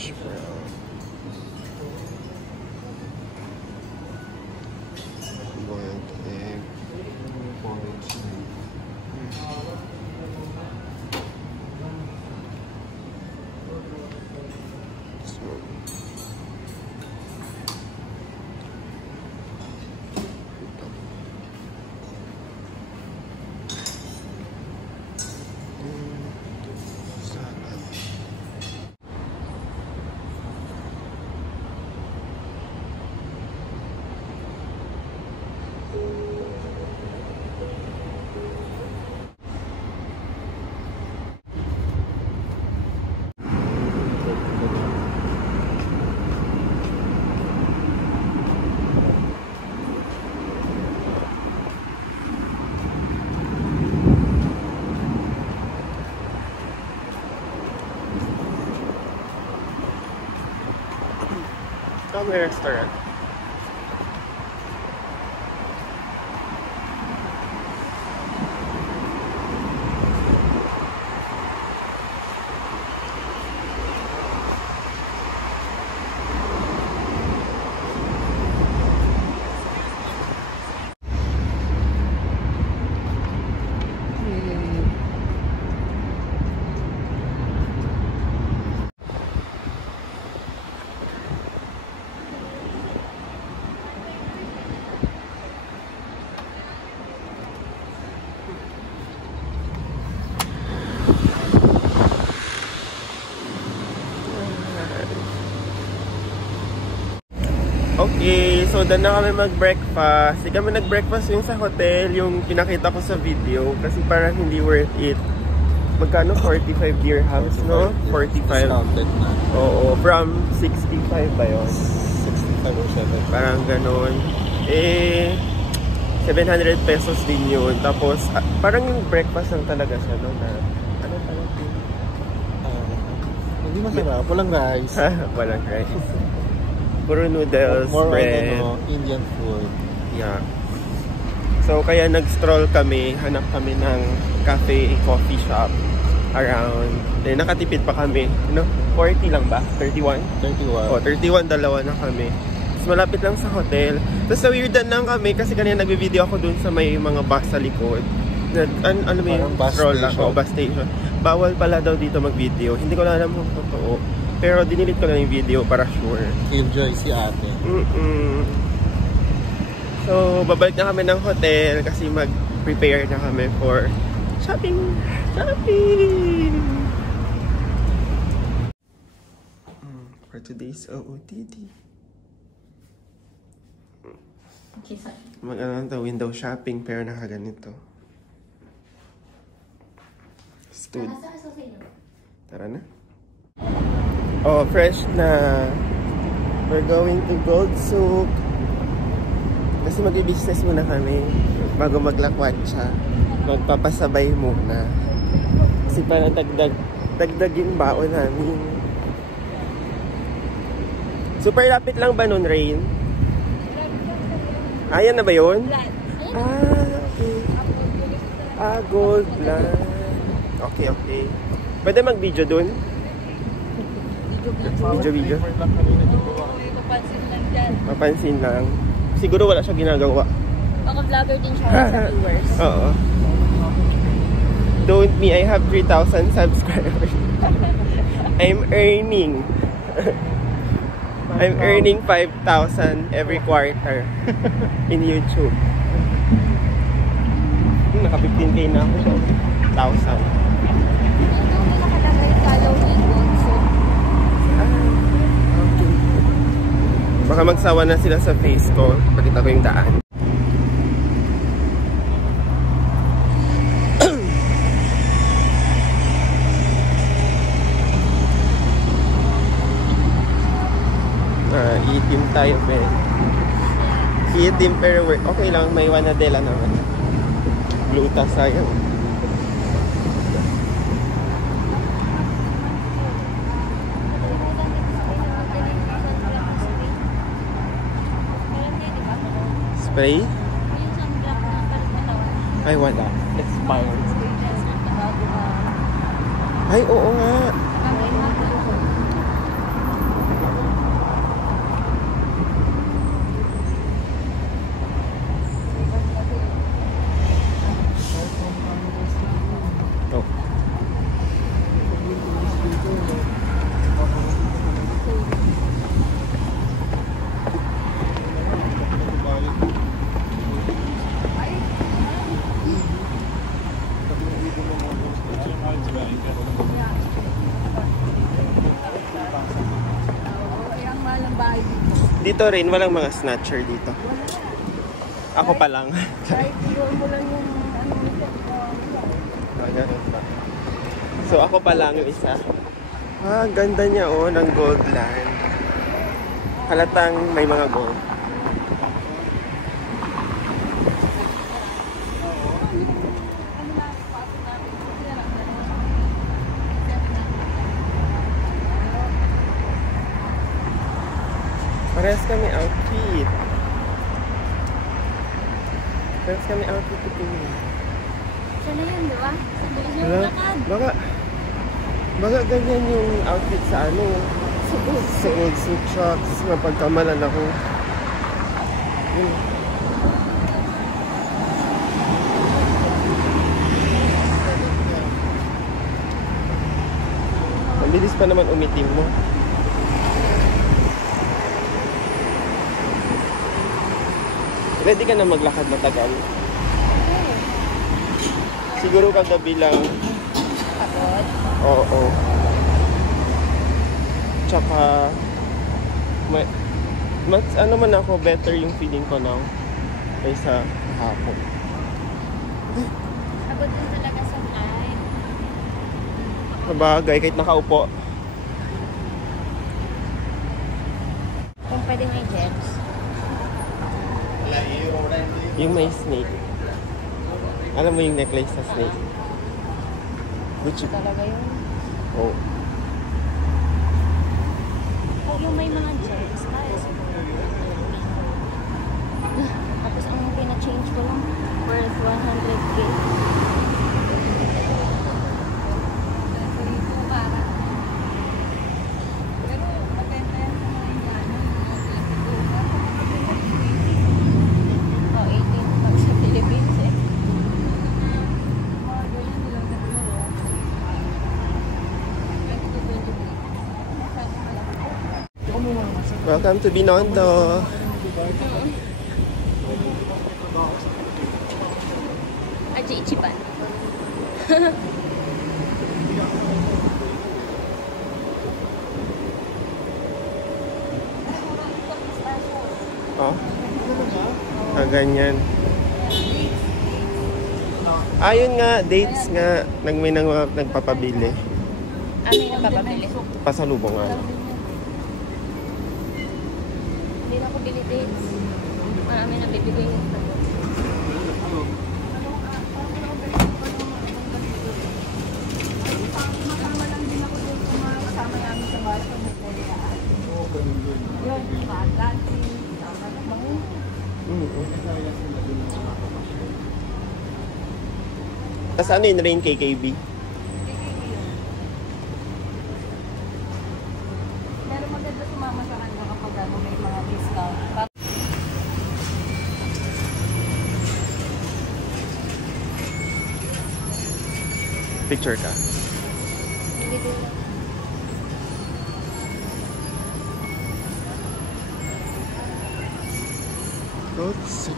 hash brown. Boiled egg. May restaurant. Okay, so doon na kami mag-breakfast. Hindi kami nag-breakfast yung sa hotel, yung pinakita ko sa video. Kasi parang hindi worth it. Magkano? 45 dirhams, no? 45. Oo, from 65 ba yun? 65 or 7. Parang ganon. Eh, 700 pesos din yun. Tapos, parang yung breakfast lang talaga siya, no? Na, ano talaga yun? Hindi masarap. Walang rice. Walang rice. Puro noodles, more bread. Indian food. Yeah. So, kaya nag-stroll kami. Hanap kami ng cafe, coffee shop around. Eh, nakatipid pa kami. You know, 40 lang ba? 31? 31. O, 31, dalawa na kami. Tapos malapit lang sa hotel. Tapos na-weirdan lang kami kasi kanina nagbe-video ako dun sa may mga bus sa likod. Ano mo yung stroll lang? O, bus station. Bawal pala daw dito mag-video. Hindi ko na alam kung totoo. Pero dinilit ko lang yung video para sure. Killjoy si ate. So, babalik na kami ng hotel kasi mag-prepare na kami for shopping! Shopping! For today's OOTD. Mag-ano to, window shopping pero nakaganito. Tara na. Oh, fresh na. We're going to Gold Souk. Kasi mag-i-business muna kami bago maglakwatsa. Magpapasabay muna. Kasi parang dagdag yung baon namin. Super lapit lang ba nun, Rain? Ayan na ba yun? Okay. Gold lang. Okay. Pwede mag-video dun? Video. Mapansin lang. Siguro wala siya ginagawa. Baka vlogger din siya sa viewers. Oo. Don't me, I have 3,000 subscribers. I'm earning 5,000 every quarter in YouTube. Naka 15k na ako. 1,000. Baka magsawa na sila sa face ko. Pakita ko yung daan. Itim tayo, Ben. Itim pero okay lang. May Wanadela naman. Gluta sayang. Spray? Ay, wala. Expired. Ay, oo nga. Ang mahal ng bahay dito. Dito rin, walang mga snatcher dito. Ako pa lang. Kahit siguro mo lang yung Ganun ba? So ako pa lang yung isa. Ah, ang ganda niya oh, ng Goldland. Halatang may mga gold. Parehas kami outfit. Parehas kami outfit ito. Sana yun, di ba? Sa bilis yung Hala, lakad. baka ganyan yung outfit sa ano, sa gold suit shocks, mapagkamalan ako. Yun. Ang bilis pa naman umitim mo. Ready ka na maglakad matagal? Siguro kagabi lang. Pagod. Oo. Tsaka, mas ano man ako, better yung feeling ko now kaysa hapon. Pagod din talaga sa flight. Sabagay, kahit nakaupo. Kung pwede may jets. Yung may snake. Alam mo yung necklace sa snake? Gucci. Talaga yun. Oh. Pag yung may mga jets, kaya siguro. Tapos ang pina-change ko lang, worth 100K. Oh, 18 pag sa Philippines eh. Welcome to Binondo. Aji Ichiban. Oh. Ganyan. Ayun nga, dates nga. May nagpapabili. May nagpapabili. Pasalubong nga. Hindi na ako bili dates. Marami na bibigay yung Tapos ano yung Rain KKB? pero maganda sumama sa kanya kapag ano, may mga discount. Picture ka. Hindi din. Goods.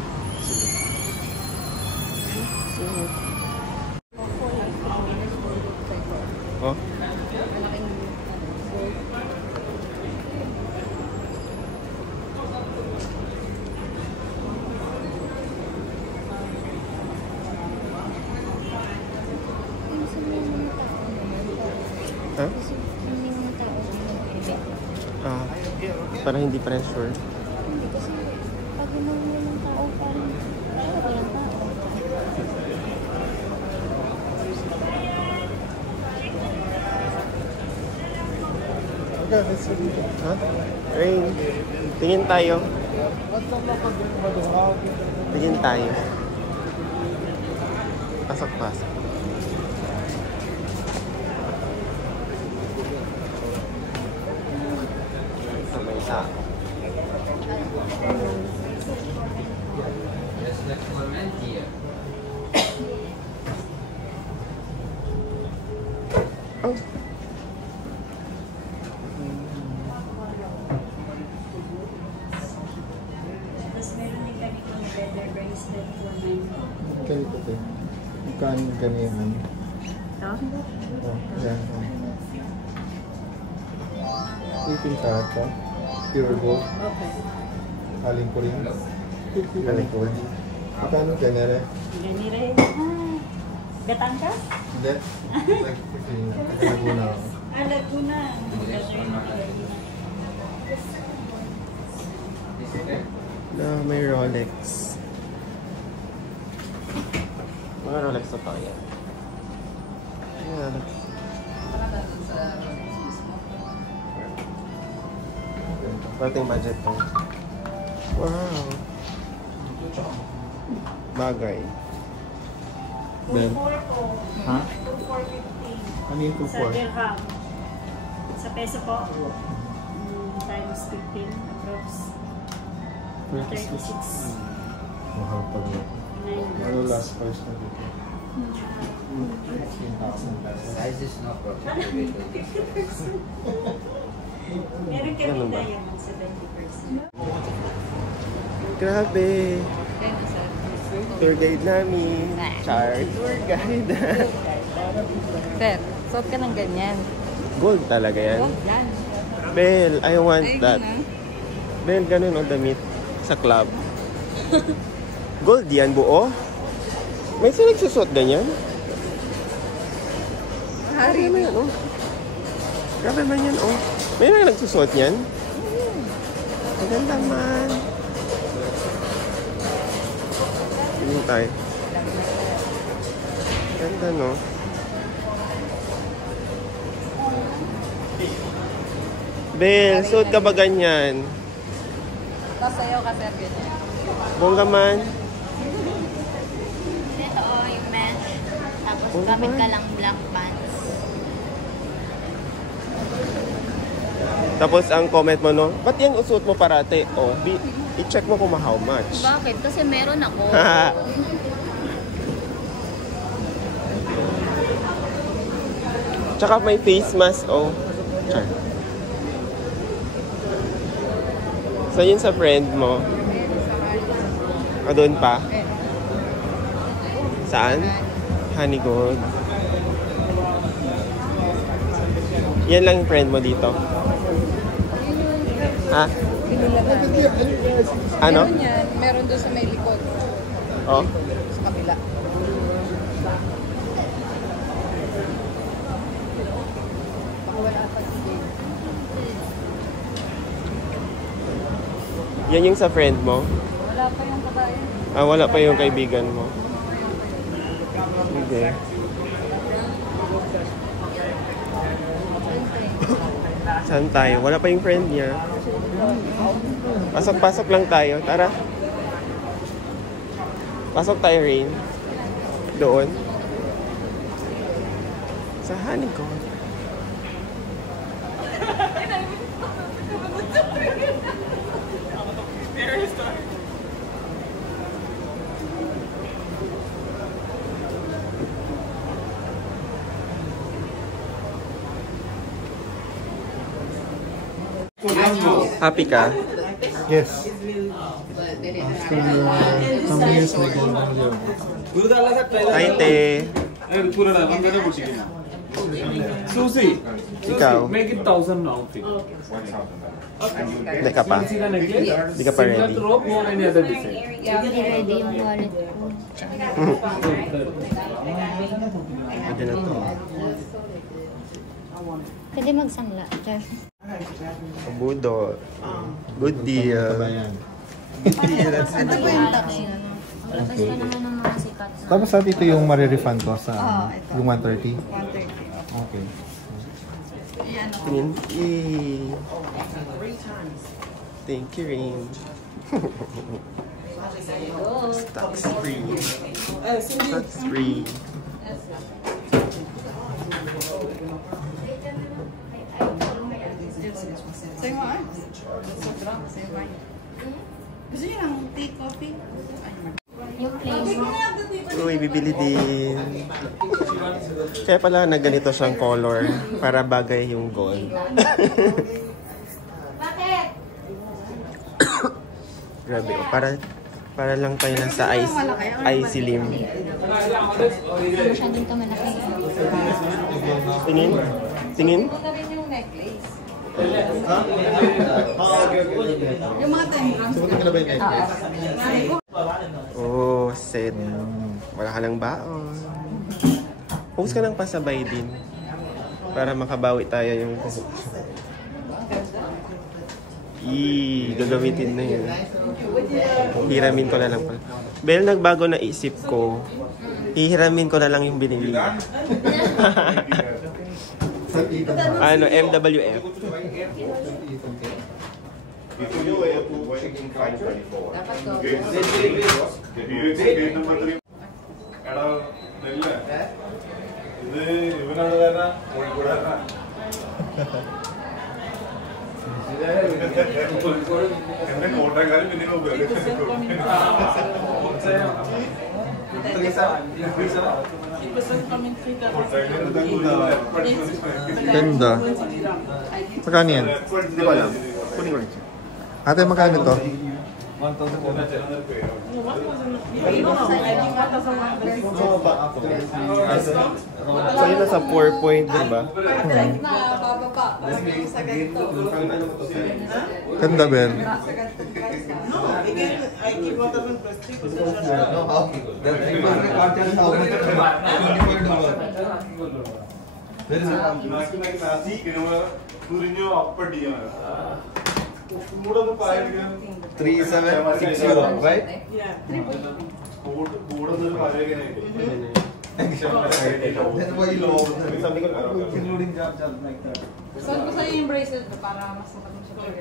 Oh. Ha? Ah, para hindi pressure. Hindi kasi pag umuwi ng tao parang walang tao. Ha? Rain, tingin tayo. Tingin tayo. Pasok-pasok. Sabay tao. Oh. Ganito din. Magkano ganyan? Ito? Oh, yan. Sleeping sarap pure gold. Okay. Aling ko rin. Aling ko rin. Magkano ganere? Ganire. Gatangkas? Hindi. Laguna ako. Laguna. Na may Rolex. Mga Rolex na pa yan. Rolex. Pati yung budget mo. Wow. Bagay. Ben. 2,400 po. Ha? 2,450. Ano yung Sa 2-4? dirham. Sa peso po. Times 15 approx. 36. Mahal pa rin. 9 Ano last price na dito? 15,000 pesos. Size is not perfect. Meron kami Ganun na ba? yun ng 70%. Grabe. Tour guide namin. Char. Tour guide. Sir, suot ka ng ganyan. Gold talaga yan. Huwag yan. Bel, I want Ay, that. ganun. Bel, ganun o damit sa club. Gold yan, buo. May sila nagsusot ganyan? Hari. Grabe yan, oh. Grabe man yan, oh. May mga nagsusot yan? Maganda man. Tingin tayo. Ganda, no? Bel, suot ka ba ganyan? Tapos sa'yo ka, sir, ganyan. Bongga man. Ito yung mesh. Tapos Oh, gamit ka man. lang black pants. Tapos ang comment mo, no? Ba't yan usuot mo parate? O, i-check mo kung how much. Bakit? Kasi meron ako. Tsaka may face mask, oh. Char. So yun sa friend mo. Doon pa? Saan? Honey Gold. Yan lang yung friend mo dito. Ha? Pinula namin. Ano? Meron yan. Meron doon sa may likod. Oh? Sa kabila. Baka wala pa si Jane. Yan yung sa friend mo? Wala pa yung kabayan. Ah, wala pa yung kaibigan mo. Hindi. Saan tayo? Wala pa yung friend niya. Pasok-pasok lang tayo. Tara. Pasok tayo, Rain. Doon. Sa Honey Gold. Happy ka? Yes. Some years may ganun yun. Hi, te. Susie, Ikaw? make it 1,000 now. Hindi ka pa. See the necklace? Hindi ka pa ready. Singlet rope or any other design? Hindi ready yung wallet ko. Pwede na to. Pwede magsangla. Budo. Good deal. Kabayan. Ano ba yung tax yun? Ang labas pa naman ng mga sikat na. Tapos at ito yung marirefund ko sa yung 130. 130. Okay. Tingin. Yay. Thank you, Rain. Tax free. Tax free. Sa'yo mo ah. Sobra. Sa'yo ba? Gusto niyo ng tea, coffee? Yung flavor. Uy, bibili din. Kaya pala na ganito siyang color para bagay yung gold. Bakit? Grabe, oh, para lang tayo nasa ice lim. Masyadong ito malaki. Tingin? Tingin? Ito na rin yung necklace. Ha? Okay. Yung mga 10 grams. Subutin ka na ba yung necklace? Oh, set. Wala ka ng baon. Post ka ng pasabay din. Para makabawi tayo yung... gagamitin na yun. Hiramin ko na lang pala. Bel, nagbago na isip ko. Hihiramin ko na lang yung binili. Ano, MWF. Dapat ko. Ganda. Magkano yan? Hindi ko alam. Kunin ko lang. Ate, magkano to? So yun nasa 4 point, diba? Direct na bababa. Sa ganito. Ganda, Ben. Sa ganito price ka. right? Saan ko sa'yo yung bracelet para mas matagal siya pag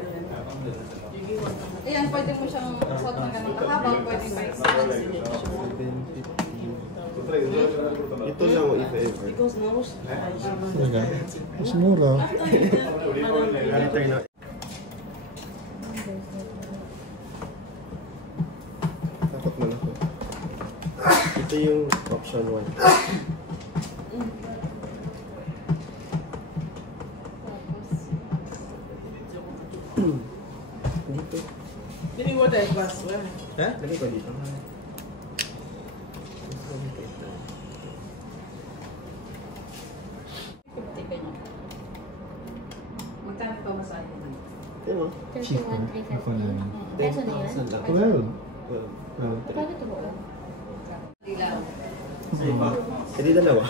ayan, pwede mo siyang suot ng ganun kahaba, pwede pa extend. Ito lang o if ever. Talaga? Mas mura. Later na. Takot na ako. Ito yung option 1. Dito. Ha? Lagay ko dito. Magkano pa masahe mo? Diba? 31,350. Peso na yan? Well. Paano ito ba? Dilaw. Hindi dalawa.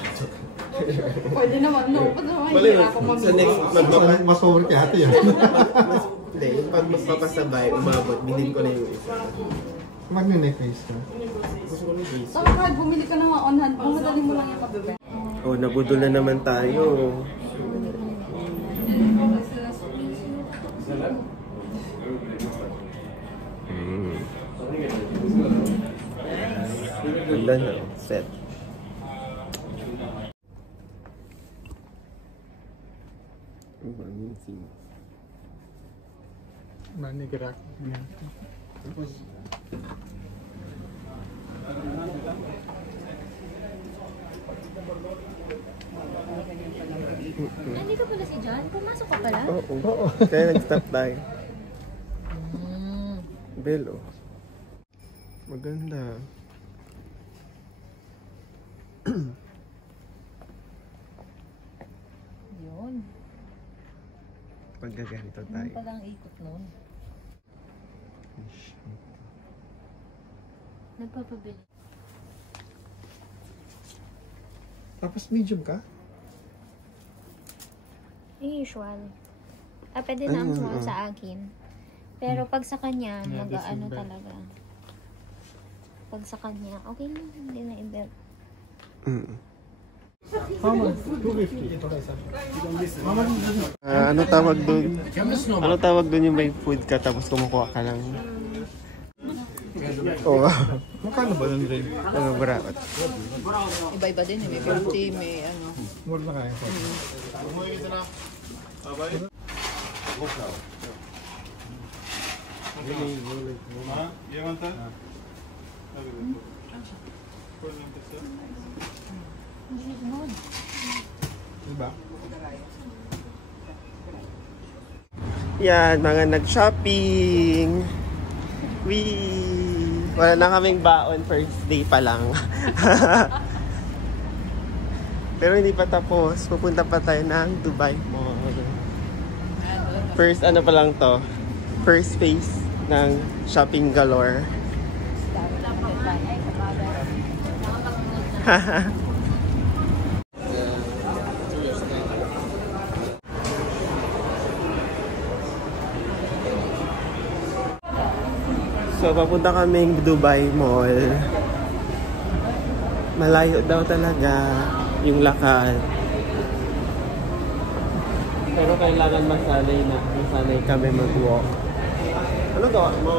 Pwede naman, no? Pwede naman, Mali hindi mo. ako Sa next, Mas over kay ate yan. Hindi, yung pag magpapasabay, umabot, bilhin ko na yung isa. Magni-necklace ka. Gusto ko na yung Saka kahit bumili ka ng mga on hand, ang madali mo lang yung pagbibi. Oh, nabudol na naman tayo. Ganda na. Set. Amazing. Manigarak. Nandito pala si John? Pumasok ka pala? Oo. Kaya nag-stop tayo. Bell, oh. Maganda. Yun. Pagkaganito Yun tayo. palang ikot nun. Nagpapabili. Tapos medium ka? Yung usual. Pwede na ang small sa akin. Pero pag sa kanya, mag-ano talaga. Pag sa kanya, okay na. Hindi na i-belt. How much? 250. Ano tawag doon? Ano tawag doon yung may food ka tapos kumukuha ka lang? Oo. Magkano ba yun rin? Ano, barakot? Iba-iba din, may 50, may ano. Mura na kaya ko. Diba? Yan, mga nag-shopping. Wee! Wala na kaming baon, first day pa lang. Pero hindi pa tapos. Pupunta pa tayo ng Dubai Mall. First, ano pa lang to? First phase ng shopping galore. So, papunta kaming Dubai Mall. Malayo daw talaga yung lakad. Pero kailangan masanay na. Masanay kami mag-walk. Ano gawa mo?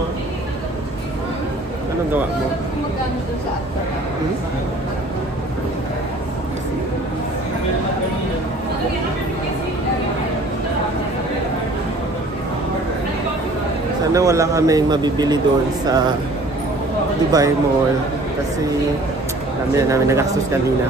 Anong gawa mo? Magkano doon sa atin? Sana wala kaming mabibili doon sa Dubai Mall kasi dami na namin nagastos kanina.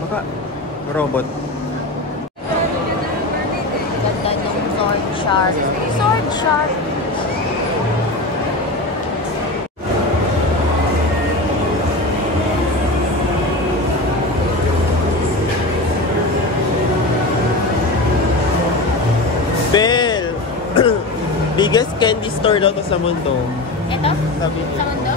Baka robot. Ganda ng sword shark. Sword shark! Bell! Biggest candy store daw to sa mundo. Ito? Sabi niya. Sa mundo?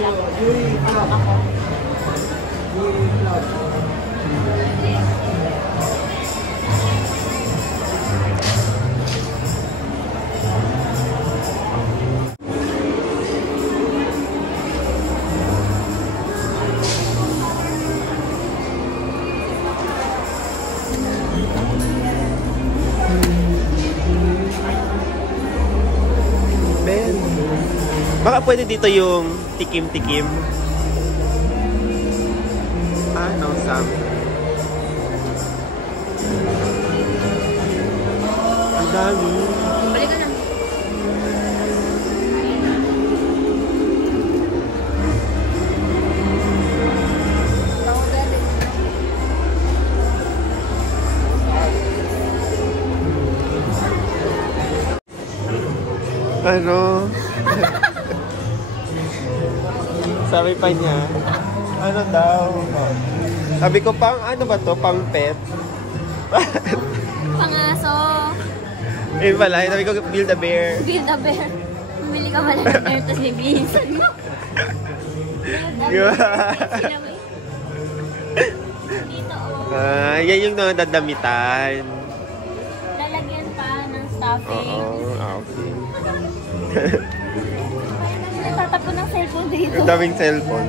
lang. Ako. Ben, baka pwede dito yung tikim-tikim. No, Sam. Ang dami. Balik ka na. Ano? Sabi pa niya, ano daw? Sabi ko, pang ano ba to? Pang pet? Pangaso. Eh pala, sabi ko, build a bear. Build a bear. Bumili ka pala ng bear, tapos bibilisan mo. Build a bear. Dito, oh. Yan yung dadamitan. Lalagyan pa ng stuffing. Oo, okay. Tatapon ng cellphone dito. Ang daming cellphone.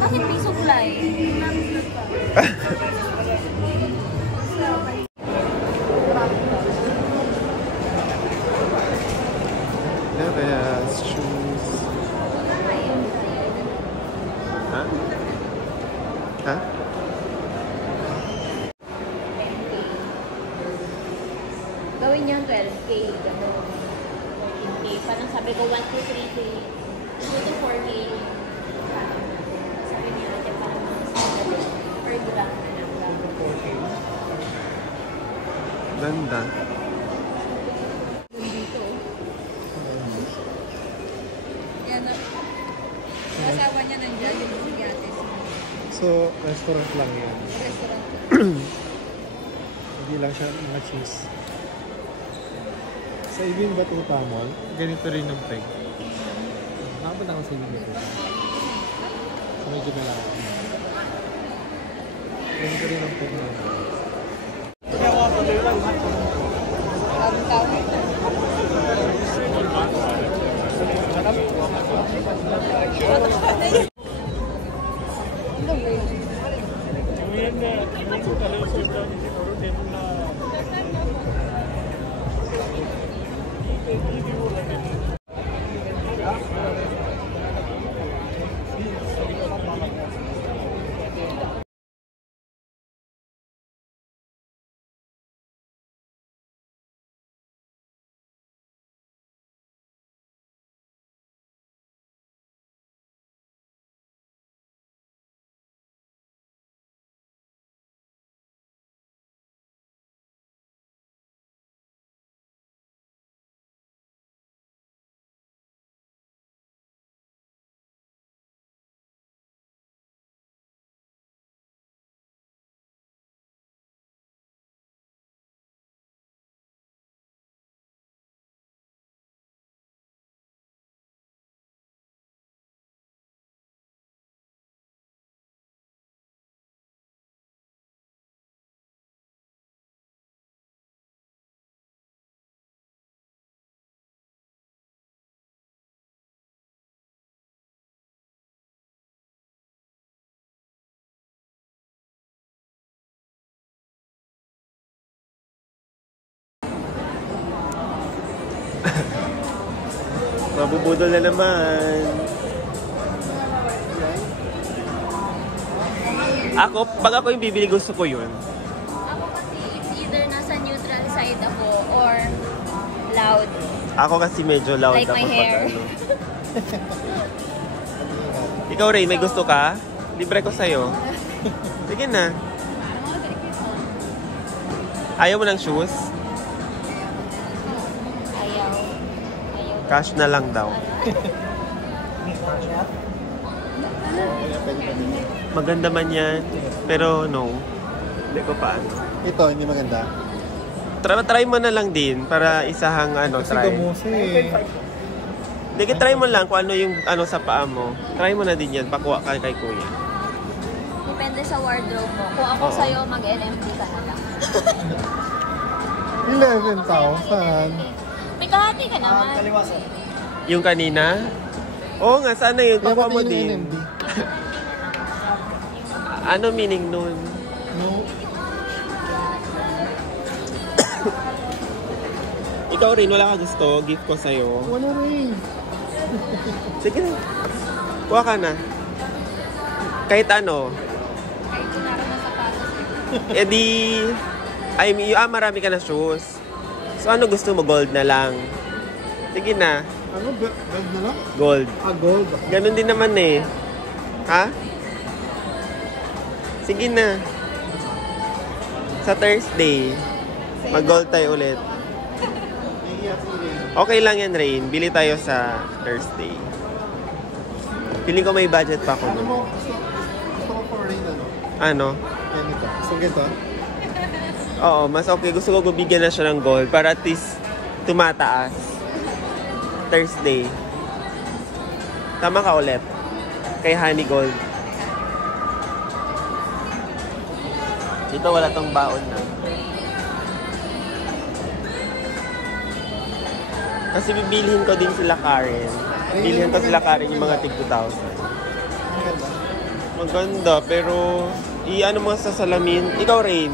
Bakit may supply? Levi's shoes. Ha? Ha? Gawin niyo 12K. Gano'n. 14K. Parang sabi ko 1 to 3K. 2 to 4K. Sabi niya ate parang per gram na lang. Ganda. Dito. Yan na. Kasawa niya nandiyan yung si ate. So, restaurant lang yan. Restaurant. Hindi lang siya mga cheese. Sa Ibin Batuta Mall, ganito rin ang peg. Nakapunta ko sa Ibin Batuta. So, medyo malaki. Ganito rin ang peg naman. Mabubudol na naman. Ako, pag ako yung bibili, gusto ko yun. Ako kasi it's either nasa neutral side ako or loud. Ako kasi medyo loud Like ako my hair. pag ano. Ikaw, Ray, may gusto ka? Libre ko sa'yo. Sige na. Ayaw mo ng shoes? Ayaw. Cash na lang daw. Maganda man yan. Pero no. Hindi ko paano. Ito, hindi maganda. Try mo na lang din para isahang Kasi try. gamose eh. Hindi, try mo lang kung ano yung sa paa mo. Try mo na din yan. Pakuha ka kay kuya. Depende sa wardrobe mo. Kung ako Oo. sa'yo, mag-NMD ka na lang. 11,000. May kahati ka naman. Yung kanina? Oo nga, sana yun. Pakuha mo din. Ano meaning nun? No. Ikaw rin, wala ka gusto? Gift ko sa'yo. Wala rin. Sige na. Kuha ka na. Kahit ano. Kahit kunara na sapatos. E di... marami ka na shoes. So ano gusto mo? Gold na lang. Sige na. Ano? Gold na lang? Gold. Gold. Ganon din naman eh. Ha? Sige na. Sa Thursday, mag-gold tayo ulit. Okay lang yan, Rain. Bili tayo sa Thursday. Feeling ko may budget pa ako Ano nun. mo? Gusto ko for rin Ano? Yan ito. Gusto ko ito. Oo, mas okay. Gusto ko bigyan na siya ng gold para at least tumataas. Thursday. Tama ka ulit. Kay Honey Gold. Dito wala tong baon na. Kasi bibilhin ko din sila Karen. Bilhin ko sila Karen yung mga tig 2,000. Maganda, pero i-ano mo sa salamin. Ikaw, Rain.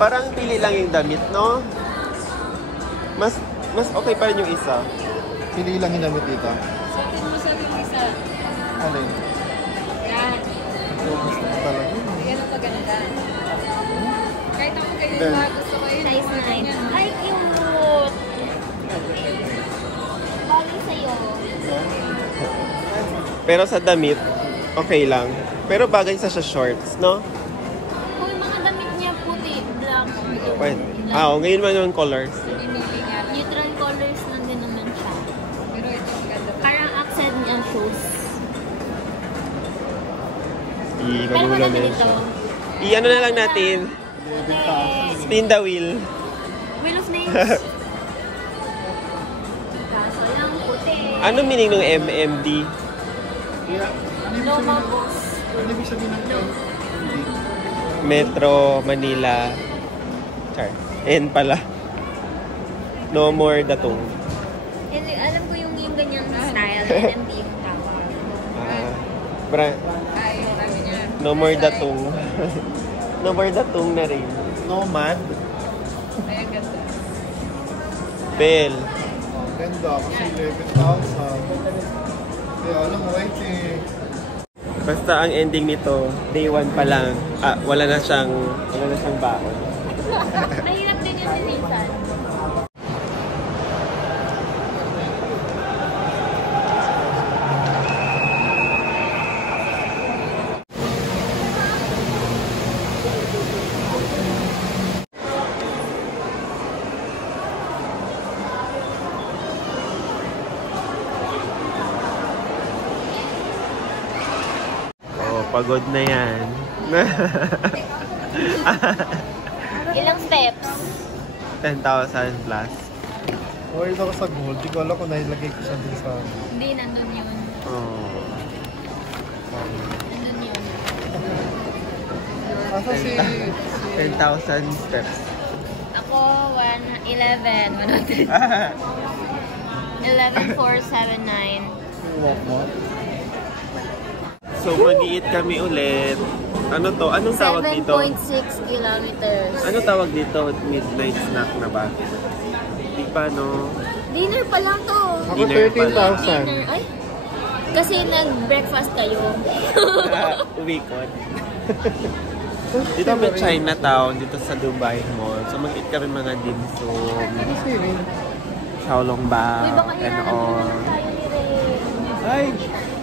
Parang pili lang yung damit, no? Mas okay pa rin yung isa. Pili lang yung damit dito. Sabi mo isa. Alin? Yan. Gusto ko talaga. Yan ang maganda. Kahit ako kayo Then, ba, gusto ko yun. Size 9. Ay, cute! Bagay sa'yo. Pero sa damit, okay lang. Pero bagay sa shorts, no? Kung yung mga damit niya puti, black. Pwede. Ngayon man yung colors. Pinili nga lang. Neutral colors lang din naman siya. Pero ito ang ganda. Parang accent niya shoes. Pero Ikagulan maganda na dito. siya. Ano na lang natin. Spin the wheel. Wheel of names. Kaso lang puti. Ano meaning ng MMD? Loma boss. Ano ibig sabihin ng Metro Manila. Char. N pala. No more datong. Alam ko yung ganyang style. NMD yung tawag. Ay, sabi niya. No more datong. No more datong na rin. Nomad. Ay, ang ganda. Bell. Ganda. Kasi 11,000. Kaya alam mo, right eh. Basta ang ending nito, day 1 pa lang, wala na siyang baon. Mahirap din yung sinisan. Pagod na yan. Ilang steps? 10,000 plus. Worried ako sa gold. Di ko alam kung nailagay ko siya din sa... Hindi, nandun yun. Oh. Nandun yun. Asa si... 10,000 steps. Ako, 11. 11,479. Walk mo? So, mag-i-eat kami ulit. Ano to? Anong tawag dito? 7.6 kilometers. Ano tawag dito? Midnight snack na ba? Di pa, no? Dinner pa lang to. Ako Dinner 13,000. Dinner. Ay, kasi nag-breakfast kayo. Uwikot. Dito may Chinatown, dito sa Dubai Mall. So, mag-eat kami mga dim sum, Kasi rin. xiaolong bao, Uy, baka and hinahanap all. naman tayo ni Ray. Ay!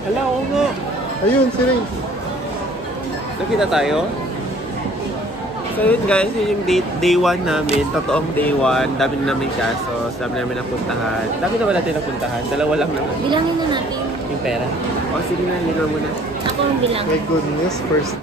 Hala, oo nga! Ayun, si Ray. Nakita tayo? So yun guys, yun yung day 1 namin. Totoong day 1. Dami na namin kasos. Dami namin napuntahan. Dami naman natin napuntahan. Dalawa lang naman. Bilangin na natin. Yung pera. O sige na, ligaw mo na. Ako ang bilang. My goodness, first